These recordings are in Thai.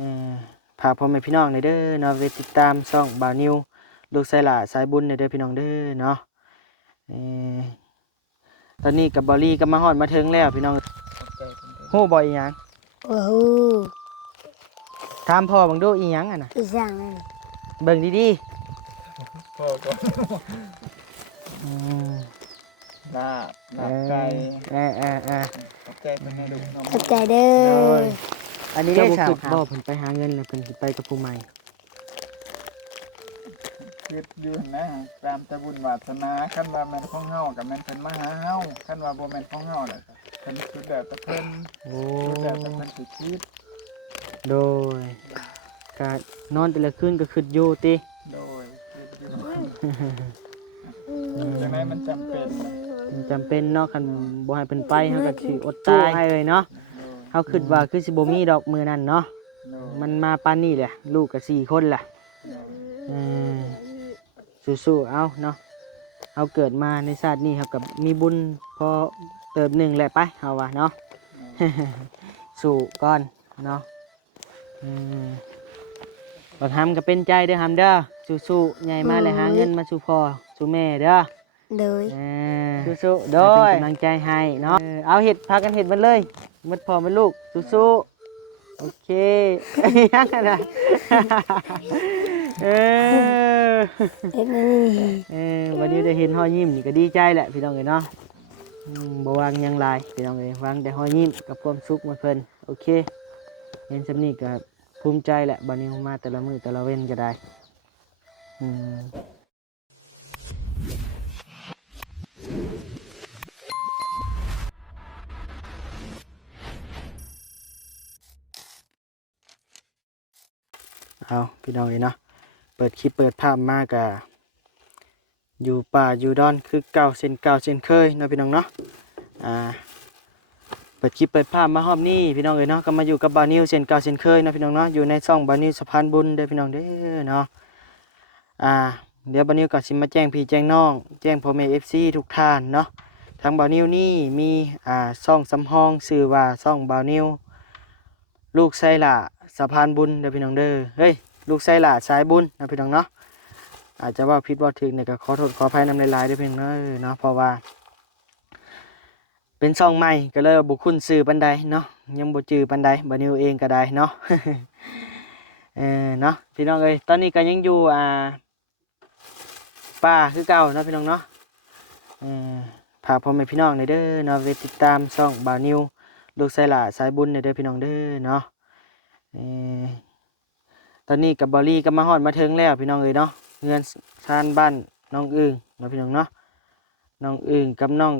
อพาพ่อแม่พี่น้องในเด้อเนาะไปติดตามช่องบ่าวนิวลูกไสหล่าสายบุญในเด้อพี่น้องเด้อเนาะเออตอนนี้กับบอลลี่ก็มาฮอดมาถึงแล้วพี่น้องฮู้บ่อีหยัง โอ้โห ถามพ่อบังดูอีหยังอ่ะนะ อีสั่งเลย เบิ่งดี พ่อก็ ๆลาบไก่ ขอบใจเป็นให้ลูกน้อง เข้าใจเด้ โด อย อันนี้ได้สาวบ่เพิ่นไปหาเงินแล้วเพิ่นสิไปกับผู้ใหม่ คิดอยู่นะตามแต่บุญวาสนาคันว่าแม่นของเฮากับแม่นเพิ่นมาหาเฮาคันว่าบ่แม่นของเฮาแหละก็เพิ่นสุดแล้วแต่เพิ่น โอ้ สุดแล้วแต่เพิ่นสิคิด โดยก็นอนแต่ละคืนก็คิดอยู่ติ โดยคิดอยู่จังไดมันจำเป็นนะ มันจำเป็นเนาะคันบ่ให้เพิ่นไปเฮาก็สิอดตายให้เลยเนาะ โดย เฮาคิดว่าคือสิบ่มีดอกมื้อนั้นเนาะ โดย มันมาปานนี้แหละลูกก็4คนล่ะเออสู้ๆเอาเนาะเฮาเกิดมาในชาตินี้เฮาก็มีบุญพอเติบหนึ่งแหละไปเฮาว่าเนาะ สู้ก่อนเนาะบักหำก็เป็นใจเด้อหำเด้อสู้ๆใหญ่มาเลยหาเงินมาสู่พ่อสู่แม่เด้อ โดย สู้ๆโดยเป็นกำลังใจให้เนาะเอาเห็ดพากันเห็ดมันเลยมันพ่อมันลูกสู้ๆโอเค ยังไงนะ เออ เอ็ดนี่ วันนี้ได้เห็นห้อยยิ้มนี่ก็ดีใจแหละพี่น้องเอ้ยเนาะบ่วางหยังหลายพี่น้องเอ้ยวางแต่ห้อยยิ้มกับความสุขมาเพิ่นโอเคเห็นสำนี้ก็ภูมิใจแหละบัดนี้มาแต่ละมื้อแต่ละเว้นก็ได้เอาพี่น้องเอ้ยเนาะเปิดคลิปเปิดภาพมากะอยู่ป่าอยู่ดอนคือเก่าเช่นเคยเนาะพี่น้องเนาะเปิดคลิปเปิดภาพมาหอบนี่พี่น้องเอ้ยเนาะก็มาอยู่กับบาวนิวเช่นเก่าเช่นเคยเนาะพี่น้องเนาะอยู่ในช่องบาวนิวสะพานบุญเด้อพี่น้องเด้อเนาะเดี๋ยวบาวนิวก็สิมาแจ้งพี่แจ้งน้องแจ้งพ่อแม่ FC ทุกท่านเนาะทางบาวนิวนี่มีช่องสำรองชื่อว่าช่องบาวนิวลูกไสหล่าสะพานบุญเด้อพี่น้องเด้อเฮ้ยลูกไสหล่าสายบุญนะพี่น้องเนาะอาจจะว่าผิดว่าถูกเนี่ยก็ขอโทษขออภัยนำหลายๆด้วยพี่น้องเนาะเพราะว่าเป็นช่องใหม่ก็เลยบุคคลสื่อปันใดเนาะยังบ่จื้อปันใดบาวนิวเองก็ได้เนาะ เนาะพี่น้องเอ้ยตอนนี้ก็ยังอยู่ป่าคือเก่าเนาะพี่น้องเนาะฝากพ่อแม่พี่น้องในเด้อเนาะไปติดตามช่องบาวนิวลูกไสหล่าสายบุญในเด้อพี่น้องเด้อเนาะตอนนี้กับบอลลี่ก็มาฮอดมาถึงแล้วพี่น้องเอ้ยเนาะเงินชานบ้านน้องอึ่งเนาะพี่น้องเนาะน้องอึ่งกับน้อง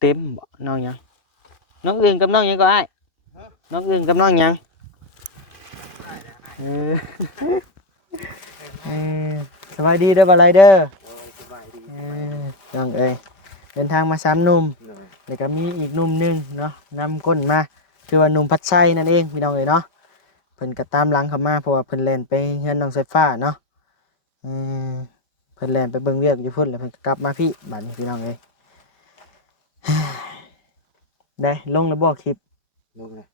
เต็มบ่น้องหยังน้องอึ่งกับน้องหยังก็อ้ายน้องอึ่งกับน้องหยังสบายดีเด้อบ่ไรเด้อน้องเอ้ยเดินทางมา3 หนุ่มแล้วก็มีอีกหนุ่มหนึงเนาะนำก้นมาคือว่าหนุ่มพัดไส้นั่นเองพี่น้องเอ้ยเนาะเพิ่นก็ตามหลังเข้ามาเพราะว่าเพิ่นแล่นไปเฮือนน้องสายฟ้าเนาะเพิ่นแล่นไปเบิ่งเวียกอยู่พุ่นแล้วเพิ่นก็กลับมาพี่บัดนี้พี่น้องเอ้ย ได้ลงแล้วบ่คลิป ลูกนะ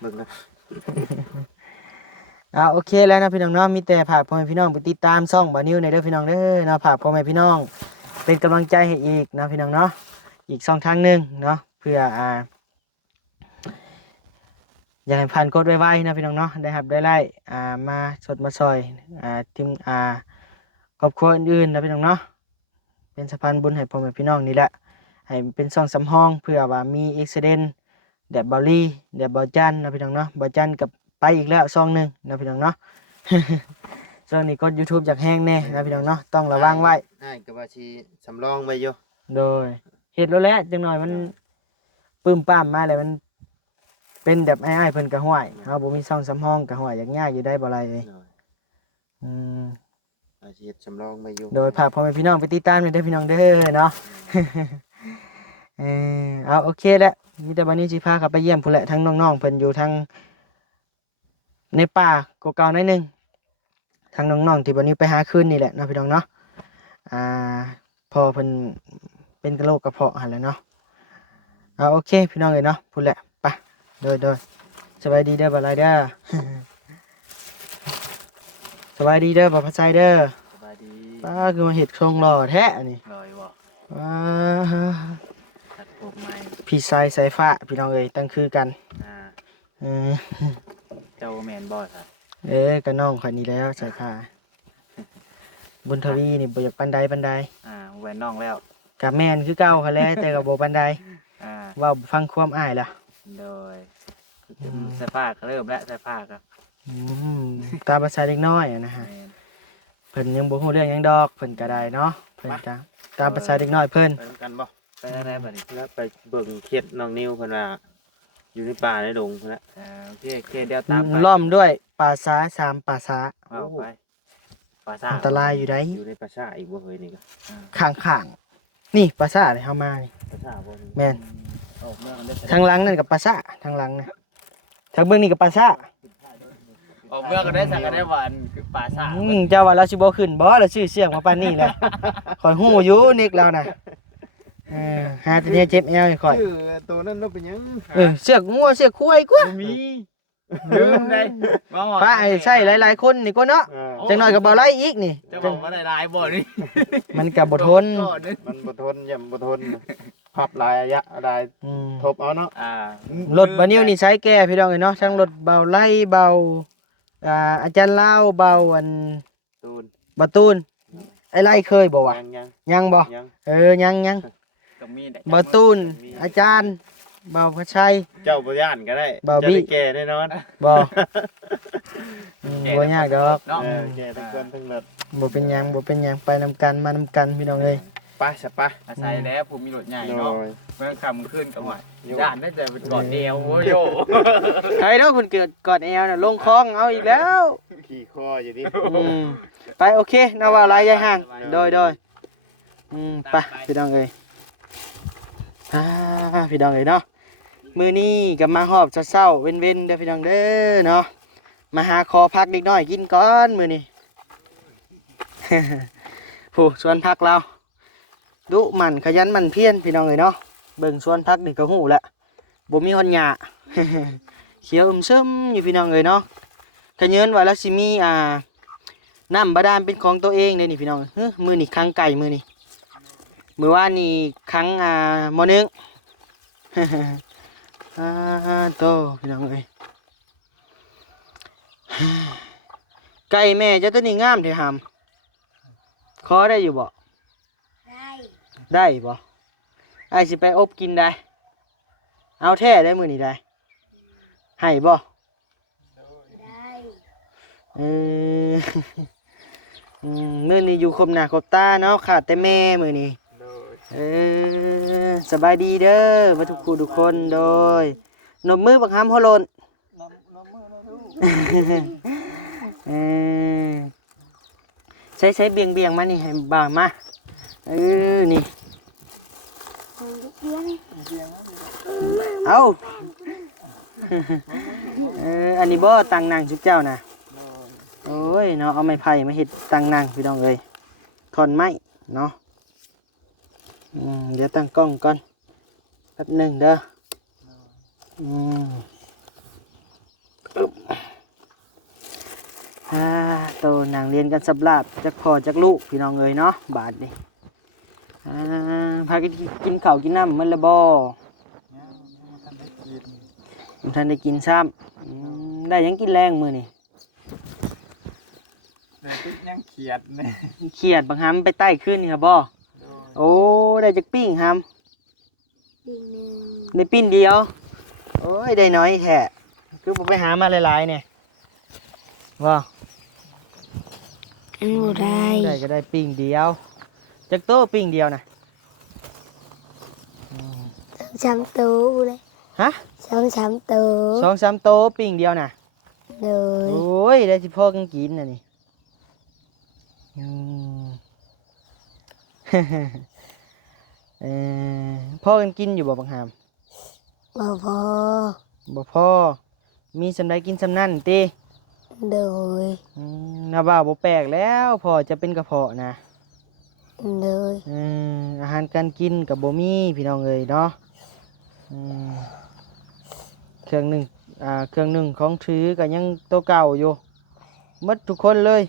เบิ่งนะ โอเคแล้วนะพี่น้องเนาะมีแต่ฝากพ่อแม่พี่น้องไปติดตามช่องบ่าวนิวในเด้อพี่น้องเด้อเนาะฝากพ่อแม่พี่น้องเป็นกำลังใจให้อีกนะพี่น้องเนาะอีกช่องทางหนึงเนาะเพื่ออยากให้ผ่านกดไวๆนะพี่น้องเนาะได้ครับได้ไล่มาสดมาซอยทีมครอบครัวอื่นๆนะพี่น้องเนาะเป็นสะพานบุญให้พ่อแม่พี่น้องนี่แหละให้เป็นช่องสำรองเพื่อว่ามีอุบิเหตุแดดบอลลี่แดดบอลจันนะพี่น้องเนาะบอลจันกับไปอีกแล้วช่องหนึงนะพี่น้องเนาะ ช่วงนี้กด YouTube จากแห้งแน่นะพี่น้องเนาะต้องระวังไว้ ได้ก็ว่าสิสำรองไว้อยู่ โดยเฮ็ดแล้วแหละจังหน่อยมันปึ้มป้ามมาเลยมันเป็นแบบอ้ายๆเพิ่นก็ห้วยเฮาบ่มีช่องสำรองก็ห้วยยากๆอยู่ได้บ่ไรเลยอืม อาชีพสำรองไว้อยู่ โดยฝากพ่อแม่พี่น้องไปติดตามด้วยเด้อพี่น้องเด้อเนาะ เอาโอเคแล้วมีแต่วันนี้สิพาขับไปเยี่ยมพุ่นแหละทั้งน้องๆเพิ่นอยู่ทั้งในป่าเก่าๆหน่อยหนึงทั้งน้องๆที่วันนี้ไปหาคืนนี่แหละเนาะพี่น้องเนาะพอเพิ่นเป็นโรคกระเพาะหั่นแหละเนาะเอาโอเคพี่น้องเอ้ยเนาะพุ่นแหละไปโดย บายดีเด้อบ่ไรเด้อ สบายดีเด้อบ่พัดใจเด้อ สบายดี ป้าคือมาเห็ดทรงหล่อแท้นี่ ลอยบ่ ว้า ตัดผมใหม่ พี่ชายสายฟ้าพี่น้องเอ้ยตั้งคือกัน อ่า เออ เจ้าแมนบ่ครับ ก็น้องคนนี้แล้วสายฟ้าบุญทวีนี่บ่อยากปันใด แหวนน้องแล้ว กับแม่นคือเก่าเขาแหล้วแต่ก็บ่ปันใด อ่า เว้าฟังความอ้ายล่ะ โดยเสื้อผ้าก็เริ่มแล้วเสื้อผ้าก็ อืมตามภาษาเด็กน้อยอะนะฮะ แม่น เพิ่นยังบ่ฮู้เรื่องหยังดอกเพิ่นก็ได้เนาะเพิ่นก็ตามภาษาเด็กน้อยเพิ่น ไปนำกันบ่ ไปอะไรบัดนี้ แล้วไปเบิ่งเข็ดน้องนิวเพิ่นว่าอยู่ในป่าในดงพุ่นน่ะ โอเคเดี๋ยวตามไป ล้อมด้วยป่าช้า3ป่าช้า เอาไปปลาซ่า อันตรายอยู่ได้ อยู่ในป่าช้าอีกบ่เฮ้ยนี่ก็ ข้างๆนี่ป่าช้านี่เฮามานี่ ป่าช้าบ่นี่ แม่น ออกเมืองได้ ทางหลังนั่นกับป่าช้าทางหลังนะทางเบื้องนี่กับป่าช้า ออกเมืองก็ได้สักก็ได้หวานคือปลาซ่า เจ้าว่าเราสิบ่ขึ้นบ่แล้วชื่อเสียงมาปานนี้แหละข่อยฮู้อยู่นิกแล้วน่ะหาแต่เนี่ยเจ็บแอวให้ข่อย ชื่อตัวนั้นเราเป็นหยัง เสือกงัวเสือกควายกว่า มีลืมได้มาหมด ป้าไอ้ใส่หลายๆคนนี่ก็เนาะจังน้อยก็บ่ไล่อีกนี่ จะบอกว่าได้ลายบ่นี่ มันก็บ่ทน มันบ่ทนย่ำบ่ทนพับหลายระยะหลาย อืม ทบเอาเนาะ รถบานิ้วนี่ใช้แก่พี่น้องเอ้ยเนาะทั้งรถเบาไล่เบาอาจารย์ลาวเบาอัน ตูน บาตูนไอ้ไล่เคยบ่วะ ยัง ยังบ่ ยัง ยัง ก็มีได้ บาตูนอาจารย์เบาพระชัย เจ้าบ่ย่านก็ได้ บ่าวบี้ เจ้าได้แก่แน่นอน บ่บ่ยากดอก เนาะ แก่ทั้งคนทั้งรถ บ่เป็นหยังไปนำกันมานำกันพี่น้องเอ้ย ไปซะไป อาศัยแล้วผมมีรถใหญ่ โด เนาะ ย เมื่อคำขึ้นกับว่าย่านได้แต่เป็นก่อนเดียวโอ้ยโย ใครเนาะคุณเกิดกอดแอวน่ะลงคลองเอาอีกแล้ว ขี่คออยู่ดิ ไปโอเคนะว่าหลายยายห่างโดยไปพี่น้องเอ้ยพี่น้องเอ้ยเนาะมื้อนี้ก็มาฮอบเช้าๆเว้นๆเด้อพี่น้องเด้อเนาะมาหาคอพักเด็กน้อยกินก่อนมื้อนี้ ผู้สวนผักเราดุหมั่นขยันหมั่นเพียรพี่น้องเอ้ยเนาะเบิ่งสวนผักนี่ก็ฮู้แหละบ่มีฮอนหญ้า เขียวซึมอยู่พี่น้องเอ้ยเนาะขะเยินว่าแล้วสิมีน้ำบาดาลเป็นของตัวเองเด้นี่พี่น้องมื้อนี้ครั้งไก่มื้อนี้มื้อวานนี่ครั้งมอนึง โตพี่น้องเอ้ย ไก่แม่เจ้าตัวนี้งามแท้หำขอได้อยู่บ่ ได้บ่ไอ้สิไปอบกินได้ เอาแท้ได้มื้อนี้ได้ ให้บ่เออ มื้อนี้อยู่ครบหน้าครบตาเนาะขาดแต่แม่มื้อนี้สบายดีเด้อมาทุกคู่ทุกคนโดยนมมือบักหำหัวโลน ใช้เบียงมานี่ให้บ่ามานี่เอา อันนี้บ่ตังนางชุบเจ้านะโอ้ยเนาะเอาไม้ไผ่มาเฮ็ดตังนางพี่น้องเอ้ยถอนไม้เนาะเดี๋ยวตั้งกล้องก่อนแป๊บหนึ่งเด้อโตนางเรียนกันสับลาบจักพ่อจักลูกพี่น้องเอ้ยเนาะบาทนี่พากินข้าวกินน้ำมันละบ่ผมทันได้กินซ้ำได้หยังกินแรงมื้อนี่ ยังเขียดเนี่ย เขียดบางหำไปใต้ขึ้นนี่ครับบ่โอ้ได้จักปิ้งหำได้ปิ้นเดียวโอ้ยได้น้อยแท้คือผมไปหามาหลายๆเนี่ยบ่ อันบ่ได้ ได้ก็ได้ปิ้งเดียวจักโตปิ้งเดียวนะ ช้ำโตเลย ฮะ ช้ำโต 2-3 โตปิ้งเดียวนะ เลย โอ้ยได้สิพ่อกันกินน่ะนี่ เออพ่อกันกินอยู่บ่บางหาม บ่พอ บ่พ่อมีสำใดกินสำนั่นติ เลย นาบ่าวบ่แปลกแล้วพ่อจะเป็นกระเพาะนะ เลย อาหารการกินกับบ่มีพี่น้องเอ้ยเนาะเครื่องหนึ่ง เครื่องหนึ่งของถือก็ยังตัวเก่าอยู่หมดทุกคนเลย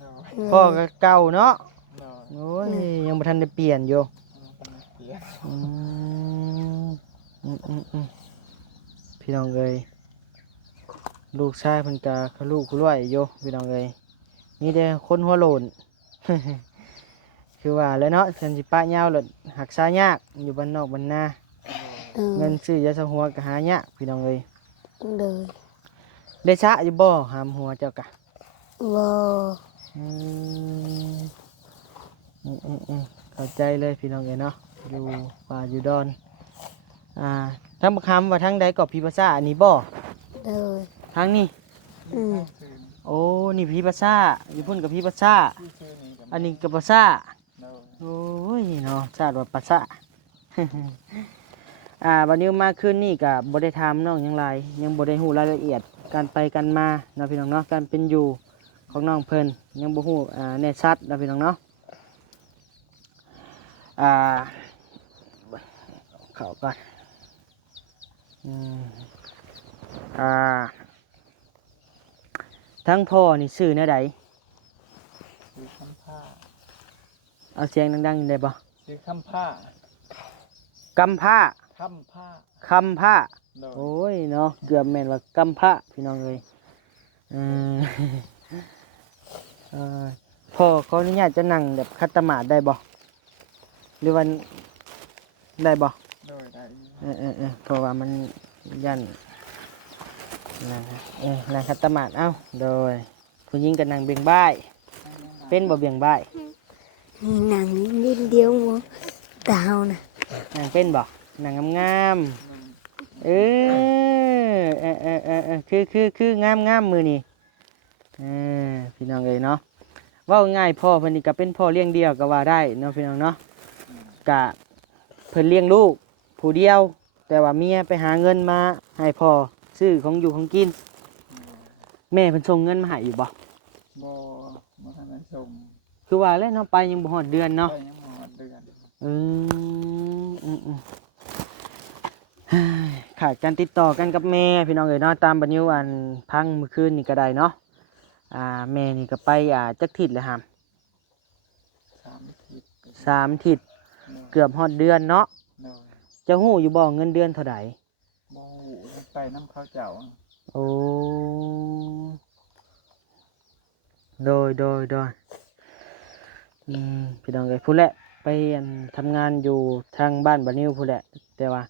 โดย พ่อก็เก่าเนาะ โดย โอ้ยยังบ่ทันได้เปลี่ยนอยู่ เปลี่ยน อืมพี่น้องเอ้ยลูกชายเพิ่นก็เขาลูกเขารวยอยู่พี่น้องเอ้ยมีแต่คนหัวโลน คือว่าแล้วเนาะฉันสิปะยาวแล้วหักษายากอยู่บ้านนอกบ้านนา โดย เงินซื้อยาสระหัวก็หายากพี่น้องเอ้ย โดย ได้ชะอยู่บ่หามหัวเจ้ากะ บ่ อืมเข้าใจเลยพี่น้องเอ้ยเนาะอยู่ป่าอยู่ดอนทั้งบักคำว่าทั้งใดก็พี่ภาษาอันนี้บ่ โดย ทั้งนี้ อืม โอ้นี่พี่ภาษาอยู่พุ่นกับพี่ภาษา ชื่อนี้กับ อันนี้กับภาษา โดย โอ้ยเนาะชาติว่าภาษา วันนี้มาคืนนี่กับ่ได้ถามน้องหยังไรยังบ่ได้ฮู้รายละเอียดการไปกันมาเนาะพี่น้องเนาะการเป็นอยู่ของน้องเพิ่นยังบ่ฮู้แน่ชัดเนาะพี่น้องเนาะเข้าก่อนทั้งพ่อนี่ชื่อแนวใด ซื้อคำผ้า เอาเสียงดังๆได้บ่ ซื้อคำผ้าก ำผ้า คำผ้า คำผ้า โดย โอ้ยเนาะเกือบแม่นว่ากำพระพี่น้องเลยอืม พ่อเขาอนุญาตจะนั่งแบบคัตตมาธิได้บ่หรือว่าได้บ่ โดยได้อยู่ เพราะว่ามันยันนั่นนะนั่งคัตตมาธิเอ้าโดยผู้หญิงก็นั่งเบี่ยงบ่ายเป็นบ่เบี่ยงบ่าย มีหนังนิดเดียวหมดดาวนะ นั่งเป็นบ่นั่งงามๆคืองามมือนี่พี่น้องเอ้ยเนาะเว่าง่ายพ่อเพิ่นนี่ก็เป็นพ่อเลี้ยงเดียวก็ว่าได้เนาะพี่น้องเนาะกะเพิ่นเลี้ยงลูกผู้เดียว แต่ว่าเมียไปหาเงินมาให้พ่อซื้อของอยู่ของกิน แม่เพิ่นส่งเงินมาให้อยู่บ่ บ่ทันได้ส่ง คือว่าแล้วเนาะไปยังบ่ฮอดเดือนเนาะ ไปยังหมดเดือน อืมขาดการติดต่อกันกับแม่พี่น้องเอ้ยเนาะตามบัดนี้อันพังเมื่อคืนนี่ก็ได้เนาะแม่นี่ก็ไปจักทิศเลยครับ 3 ทิศ 3 ทิศเกือบฮอดเดือนเนาะ โดย จะฮู้อยู่บ่เงินเดือนเท่าใด บ่ฮู้ไปน้ำข้าวเจ้า โอ้โดยพี่น้องเอ้ยพูดแหละไปทำงานอยู่ทางบ้านบานิวพูดแหละแต่ว่า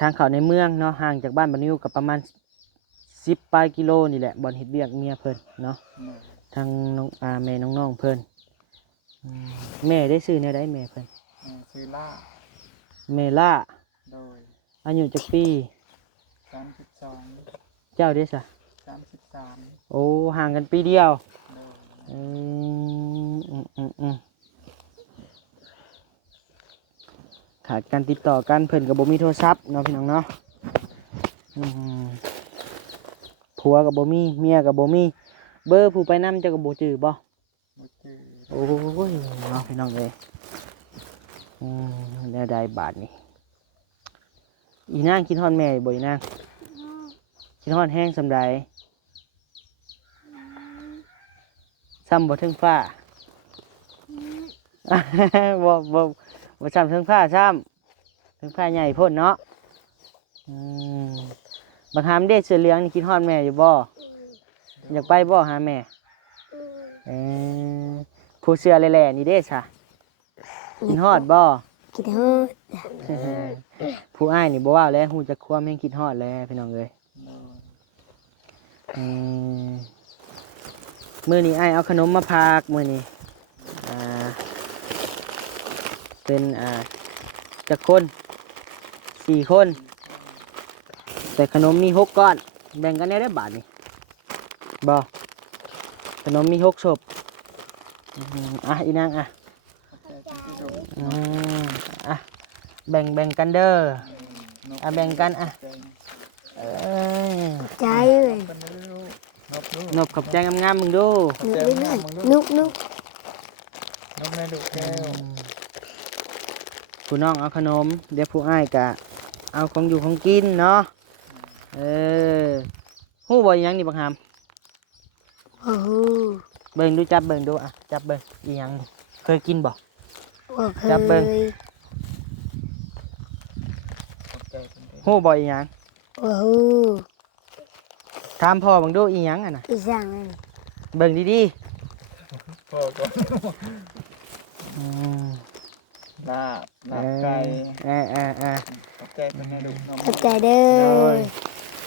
ทางเขาในเมืองเนาะห่างจากบ้านบานิวกับประมาณ10 ปลายกิโลนี่แหละบ่อนเฮ็ดเวียกเมียเพิ่นเนาะ โดย ทางน้องแม่น้องๆเพิ่นแม่ได้ซื้อแนวใดแม่เพิ่น ซื้อล่า แม่ล่า โดย อายุจักปี 32 เจ้าเด้ซะ 33 โอ้ห่างกันปีเดียว โดย อืมขาดการติดต่อกันเพิ่นกับบ่มีโทรศัพท์เนาะพี่น้องเนาะผัวกับบ่มีเมียกับบ่มีเบอร์ผู้ไปนำเจ้ากับบ่จื้อบ่ บ่จื้อ โอ้ยเนาะพี่น้องเอ้ยแนวใดบาทนี่อีนางคิดฮอดแม่บ่อีนางคิดฮอดแห้งสำใดซ้ำบ่ถึงฟ้า บ่ซ้ำถึงฟ้าซ้ำถึงฟ้าใหญ่โพ่นเนาะบักหามเด้เสื้อเหลืองนี่คิดฮอดแม่อยู่บ่อยากไปบ่หาแม่ผู้เสื้อแหล่ๆนี่เด้ซะคิดฮอดบ่ คิดฮอด ผู้อ้ายนี่บ่ว่าแล้วฮู้จักความแม่งคิดฮอดแล้วพี่น้องเอ้ย โดย มื้อนี้อ้ายเอาขนมมาฝากมื้อนี้เป็นจักคน4 คนแต่ขนมมี6 ก้อนแบ่งกันได้บาทนี่บ่ขนมมี6 ศพอีนางแบ่งกันเด้อแบ่งกันใจเลย นบขอบใจงามๆมึงดู นุก นกแม่ดุแก้ว ผู้น้องเอาขนมเดี๋ยวผู้อ้ายกะเอาของอยู่ของกินเนาะ เออฮู้บ่อีหยังนี่บักหาม โอ้โห เบิ่งดูจับเบิ่งดูอ่ะจับเบิ่งอีหยังนี่เคยกินบ่ บ่เค จับเบิ่ง ย ขอบใจเพิ่นเด้อ ฮู้บ่อีหยัง โอ้โห ถามพ่อเบิ่งดูอีหยังอ่ะน่ะ อีสั่งนั่น เบิ่งดี พ่อก่อน ๆอืม ลาบลาบไก่ เออ ขอบใจเพิ่นแม่ลูกน้อง ขอบใจเด้ โด อย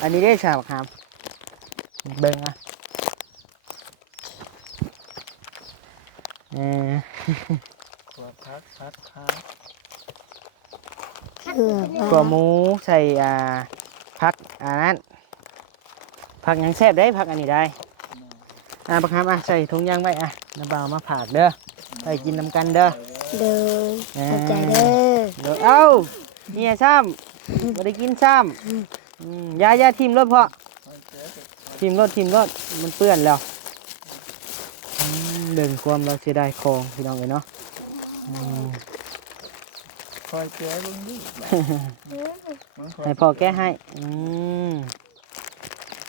อันนี้ได้ชาบักหามเบิ่งอ่ะเออ ขวดพัก เชื่อ กัวหมูใส่ผักอันนั้นผักหยังแซ่บได้ผักอันนี้ได้บักหามใส่ถุงยางไว้น้ำเปล่ามาผากเด้อไปกินน้ำกันเด้อ เด้อขอบใจเด้อ เดี๋ยวเอ้าเนี่ยซ้ำไม่ได้กินซ้ำยาทิมรถเพาะทิมรถมันเปื้อนแล้วเดินความเราเสียดายของพี่น้องเลยเนาะ คอยแก้เบิ่งดิมึงคอย ให้พ่อแก้ให้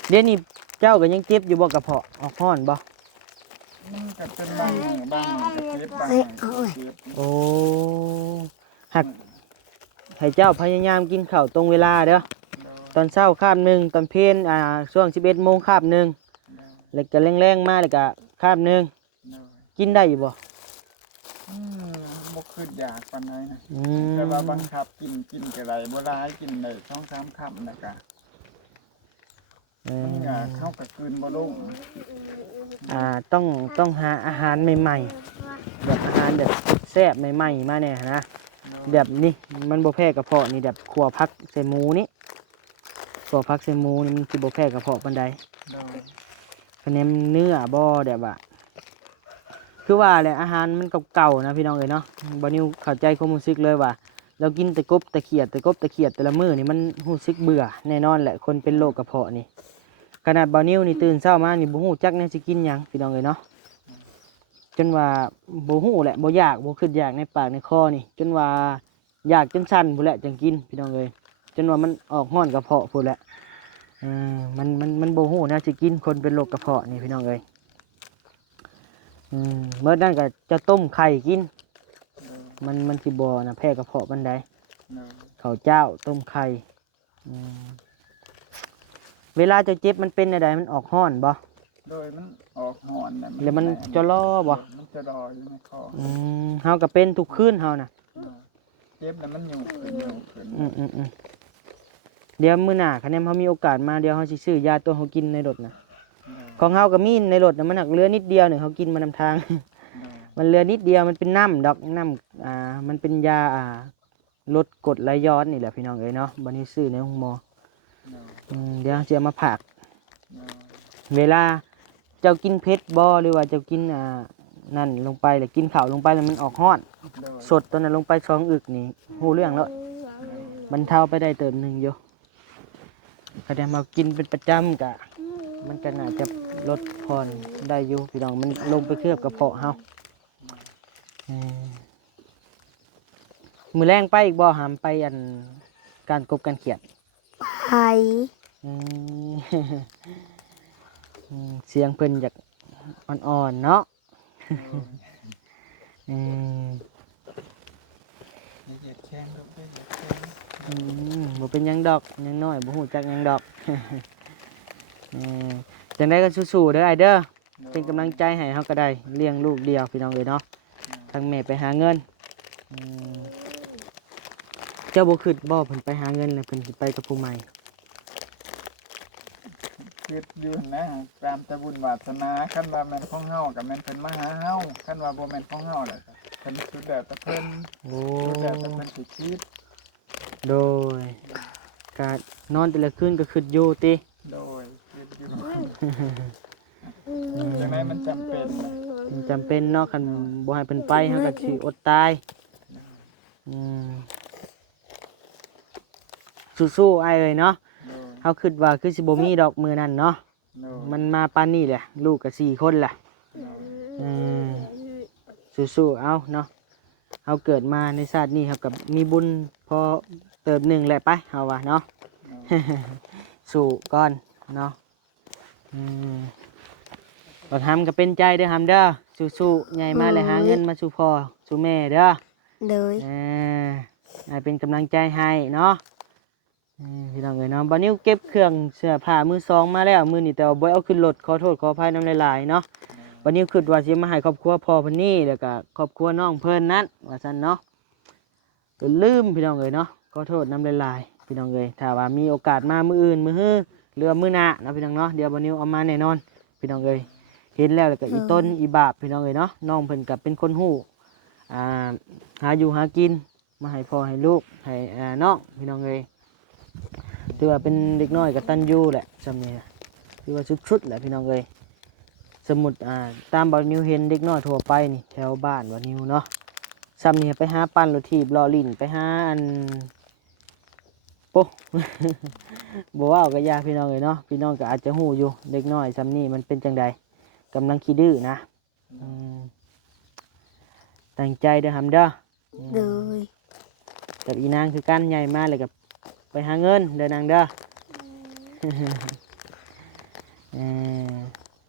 เดี๋ยวนี้เจ้าก็ยังเจ็บอยู่บ่กระเพาะออกห้อนบ่ มันก็เป็นบางมื้อบางมื้อก็เจ็บบาง เฮ้ย มื้อ เอา ก็ ไว้ เจ็บ โอ้หักให้เจ้าพยายามกินข้าวตรงเวลาเด้อตอนเช้าคาบหนึ่งตอนเพลนช่วง11 โมงคาบหนึ่งแล้วก็แรงๆมาแล้วก็คาบหนึ่งกินได้อยู่บ่ บ่คืดอยากปานใดนะ อื แต่ว่าบั ม งคับกินก็ได้บ่หลายกินได้2-3 คำนะกะมันอยากเข้ากับกลืนบ่ลง ต้องหาอาหารใหม่ๆแบบอาหารแบบแซ่บใหม่ๆมาเนี่ยนะแบบนี้มันบ่แพ้กระเพาะนี่แบบขัวพักใส่หมูนี่ขัวพักใส่หมูนี่มันสิบ่แพ้กระเพาะปานใด โดย คะแนนเนื้อบ่แบบว่าคือว่าแหละอาหารมันเก่าๆนะพี่น้องเอ้ยเนาะบ่นิวเข้าใจความรู้สึกเลยว่า เรากินแต่กบแต่เขียดแต่ละมื้อนี่มันรู้สึกเบื่อแน่นอนแหละคนเป็นโรคกระเพาะนี่ขนาดบ่นิวนี่ตื่นเช้ามานี่บ่ฮู้จักแนวสิกินหยังพี่น้องเอ้ยเนาะจนว่าบ่ฮู้แหละบ่อยากบ่คิดอยากในปากในคอนี่จนว่าอยากจนสั่นพุ่นแหละจังกินพี่น้องเอ้ยจนว่ามันออกห้อนกระเพาะพุ่นแหละมันบ่ฮู้แนวสิกินคนเป็นโรคกระเพาะนี่พี่น้องเอ้ยเมื่อนั้นก็จะต้มไข่กินมันสิบ่นะแพ้กระเพาะปานใด โดย ข้าวเจ้าต้มไข่เวลาจะเจ็บมันเป็นอะไรมันออกห้อนบ่ โดยมันออกหอนน่ะ แล้วมันจะล่อบ่ มันจะรออยู่ในคอ เฮาก็เป็นทุกคืนเฮานะ เจ็บแล้วมันอยู่ขึ้น เดี๋ยวมื้อหน้าคันแนนเฮามีโอกาสมาเดี๋ยวเฮาสิซื้อยาตัวเฮากินในรถนะของเฮาก็มีในรถนะมันหักเหลือนิดเดียวหนึ่งเฮากินมานำทาง มันเหลือนิดเดียวมันเป็นน้ำดอกน้ำมันเป็นยาลดกรดไหลย้อนนี่แหละพี่น้องเอ้ยเนาะบัดนี้ซื้อในห้องหมอเดี๋ยวจะเอามาผักเวลาเจ้ากินเผ็ดบ่หรือว่าเจ้ากินนั่นลงไปแล้วกินข้าวลงไปแล้วมันออกห้อนสดตอนนั้นลงไปสองอึกนี่ฮู้เรื่องแล้วบรรเทาไปได้เติมหนึงอยู่ก็ได้มากินเป็นประจำกะมันก็น่าจะลดผ่อนได้อยู่พี่น้องมันลงไปเคลือบกระเพาะเฮามือแรงไปอีกบ่หามไปการกบการเขียด ไผ่ อืม เสียงเพิ่นอยากอ่อนๆเนาะอืม เหยียดแข้งลูกเหยียดแข้ง บ่เป็นหยังดอกยังน้อยบ่ฮู้จักหยังดอก จังได๋ก็สู้ๆเด้อไอ้เด้อเป็นกำลังใจให้เฮาก็ได้เลี้ยงลูกเดียวพี่น้องเอ้ยเนาะทั้งแม่ไปหาเงินเจ้าบ่คิดบ่เพิ่นไปหาเงินแล้วเพิ่นสิไปกับผู้ใหม่ คิดอยู่นะตามแต่บุญวาสนาคันว่าแม่นของเฮากับแม่นเพิ่นมาหาเฮาคันว่าบ่แม่นของเฮาแหละเพิ่นสุดแล้วแต่เพิ่น โอ้ สุดแล้วแต่เพิ่นสิคิด โดยการนอนแต่ละคืนก็คิดอยู่ติ โดยคิดอยู่จังไดมันจำเป็นนะ มันจำเป็นเนาะคันบ่ให้เพิ่นไปเฮาก็สิอดตายสู้ๆอ้ายเอ้ยเนาะ โดย เฮาคิดว่าคือสิบ่มีดอกมือนั่นเนาะ โดย มันมาปานนี้แหละลูกก็4คนแหละสู้ๆเอาเนาะเฮาเกิดมาในชาตินี้ครับกับมีบุญพอเติบหนึ่งแหละไปเฮาว่าเนาะ สู้ก่อนเนาะอืมบักหำก็เป็นใจเด้อหำเด้อสู้ๆใหญ่มาเลยหาเงินมาสู่พ่อสู่แม่เด้อ โดย ให้เป็นกำลังใจให้เนาะพี่น้องเอ้ยเนาะบัดนี้เก็บเครื่องเสื้อผ้ามือสองมาแล้วมื้อนี้แต่ว่าบ่เอาขึ้นรถขอโทษขออภัยนำหลายๆเนาะบัดนี้คิดว่าสิมาให้ครอบครัวพ่อเพิ่นนี่แล้วก็ครอบครัวน้องเพิ่นนั้นว่าซั่นเนาะก็ลืมพี่น้องเอ้ยเนาะขอโทษนำหลายๆพี่น้องเอ้ยถ้าว่ามีโอกาสมามื้ออื่นมื้อฮื้อหรือว่ามื้อหน้านะพี่น้องเนาะเดี๋ยวบัดนี้เอามาแน่นอนพี่น้องเอ้ยเห็นแล้วก็อีต้นอีบาปพี่น้องเอ้ยเนาะน้องเพิ่นก็เป็นคนฮู้หาอยู่หากินมาให้พ่อให้ลูกให้น้องพี่น้องเอ้ยถือว่าเป็นเด็กน้อยกตัญญูแหละจำเนี่ยถือว่าสุดๆแหละพี่น้องเอ้ยสมมุติตามบ่นิวเห็นเด็กน้อยทั่วไปนี่แถวบ้านบ่นิวเนาะซ้ำเนี่ยไปหาปั่นรถถีบล้อลิ้นไปหาโป๊ะ บ่เว้าก็ยาพี่น้องเอ้ยเนาะพี่น้องก็อาจจะฮู้อยู่เด็กน้อยซ้ำนี่มันเป็นจังใดกำลังขี้ดื้อนะตั้งใจเด้อหำเด้อ โดย กับอีนางคือกันใหญ่มากเลยกับไปหาเงินเดินนางเด้อ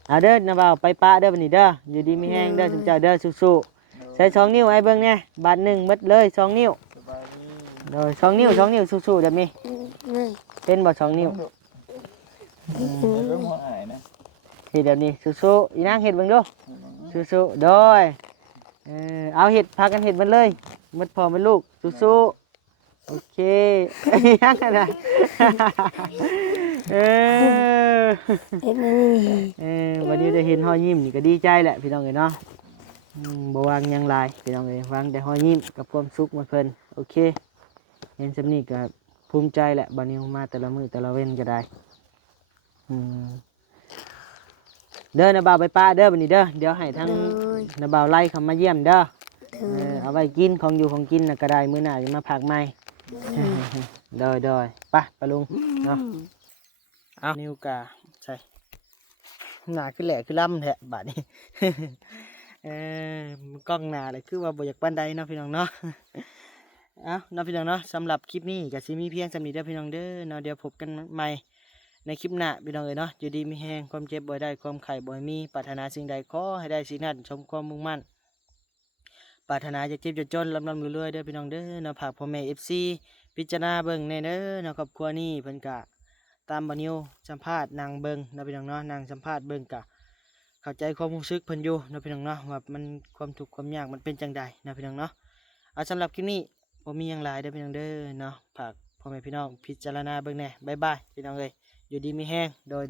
เอาเด้อนะบ่าวไปป้าเด้อบัดนี้เด้ออยู่ดีมีแห้งเด้อสุขใจเด้อสู้ๆใส่2 นิ้วไอ้เบิ่งแน่บาทหนึ่งหมดเลย2 นิ้ว สบายดี โดย2 นิ้ว2 นิ้วสู้ๆเดี๋ยวนี้ ไม่ เป็นบ่2 นิ้ว เรื่องหัวหายนะ เฮ็ดเดี๋ยวนี้สู้ๆอีนางเฮ็ดเบิ่งดูสู้ๆโดยเอาเฮ็ดพากันเฮ็ดมันเลยหมดพ่อมันลูกสู้ๆโอเคยังกันนะ เอ็ดนี่ วันนี้ได้เห็นห้อยยิ้มนี่ก็ดีใจแหละพี่น้องเอ้ยเนาะบ่วางหยังหลายพี่น้องเอ้ยวางแต่ห้อยยิ้มกับความสุขมาเพิ่นโอเคเห็นสำนี้ก็ภูมิใจแหละบัดนี้มาแต่ละมื้อแต่ละเว้นก็ได้เด้อนะบ่าวไปป้าเด้อบัดนี้เด้อเดี๋ยวให้ทั้งนะบ่าวไล่เขามาเยี่ยมเด้อเอาไว้กินของอยู่ของกินน่ะก็ได้มื้อหน้าจะมาผักใหม่โดยไปลุงเนาะเอานิ้วกาใส่หน้าคือแหล่คือล่ำแท้บาดนี้ กล้องหน้าเลยคือว่าบ่อยากปานใดเนาะพี่น้องเนาะ เอาเนาะพี่น้องเนาะสำหรับคลิปนี้ก็สิมีเพียงสำนี้เด้อพี่น้องเด้อเนาะเดี๋ยวพบกันใหม่ในคลิปหน้าพี่น้องเอ้ยเนาะอยู่ดีมีแฮงความเจ็บบ่ได้ความไข้บ่มีปรารถนาสิ่งใดขอให้ได้สิ่งนั้นสมความมุ่งมั่นปรารถนาจะเจ็บจะจนลำรวยๆเด้อพี่น้องเด้อเนาะฝากพ่อแม่ FC พิจารณาเบิ่งแน่เด้อเนาะครอบครัวนี้เพิ่นก็ตามบ่นิวสัมภาษณ์นางเบิ่งเนาะพี่น้องเนาะนางสัมภาษณ์เบิ่งก็เข้าใจความรู้สึกเพิ่นอยู่เนาะพี่น้องเนาะว่ามันความทุกข์ความยากมันเป็นจังใดเนาะพี่น้องเนาะเอาสำหรับคลิปนี้บ่มีหยังหลายเด้อพี่น้องเด้อเนาะฝากพ่อแม่พี่น้องพิจารณาเบิ่งแน่บ๊ายบายพี่น้องเอ้ยอยู่ดีมีแฮงโดย